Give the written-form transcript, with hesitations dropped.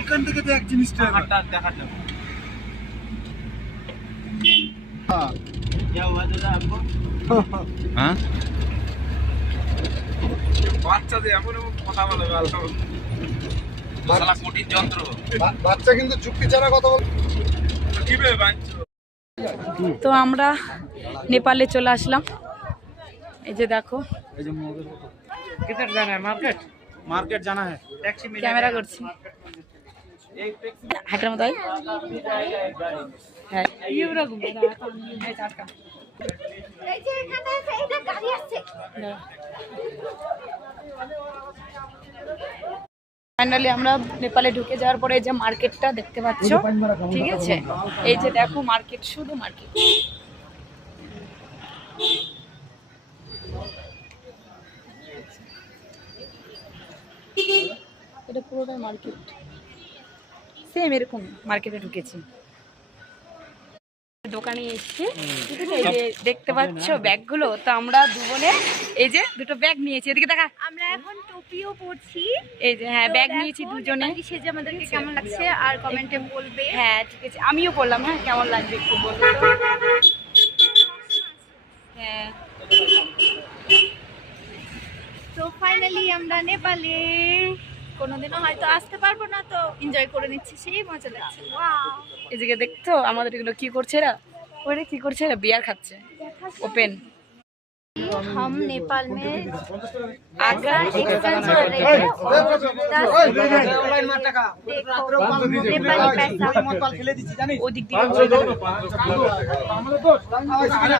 এখান থেকে দেখ জিনিসটা দেখা যাবে। হ্যাঁ বাচ্চাদের এমন এমন কথা বলে কঠিন যন্ত্র। বাচ্চা কিন্তু চুক্তি ছাড়া কথা বল। কিভাবে বাঁচছো? তো আমরা নেপালে চলে আসলাম। এই যে দেখো किधर जाना है? मार्केट मार्केट जाना है। टैक्सी में ক্যামেরা করছি। হাঁটার মতো হয়? হ্যাঁ ফাইনালি আমরা নেপালে ঢুকে যাওয়ার পরে এই যে মার্কেটটা দেখতে পাচ্ছ, ঠিক আছে? এই যে দেখো মার্কেট, শুধু মার্কেট। এটা পুরোটাই মার্কেট, সেম এরকম মার্কেটে ঢুকেছি। দোকানে এসছে, এই যে দেখতে পাচ্ছ ব্যাগগুলো, তো আমরা দুজনে এই যে দুটো ব্যাগ নিয়েছি। এদিকে দেখা, আমরা এখন টুপিও পরছি। এই যে হ্যাঁ ব্যাগ নিয়েছি দুজনে। সেজে আমাদেরকে কেমন লাগছে আর কমেন্টে বলবে। হ্যাঁ ঠিক আছে, আমিও বললাম হ্যাঁ কেমন লাগবে একটু বলবে তো। হ্যাঁ তো ফাইনালি আমরা নেপালে কোনোদিনও হয়তো আসতে পারবো না, তো এনজয় করে নিচ্ছি, সেই মজা লাগছে। ওয়াও, এদিকে দেখতো আমাদের এগুলো কি করছে এরা, ওরা কি করছে এরা, বিয়ার খাচ্ছে ওপেন। हम नेपाल में आगरा एक्सचेंज कर रहे थे। नेपाली पैसा ওদিক দিয়ে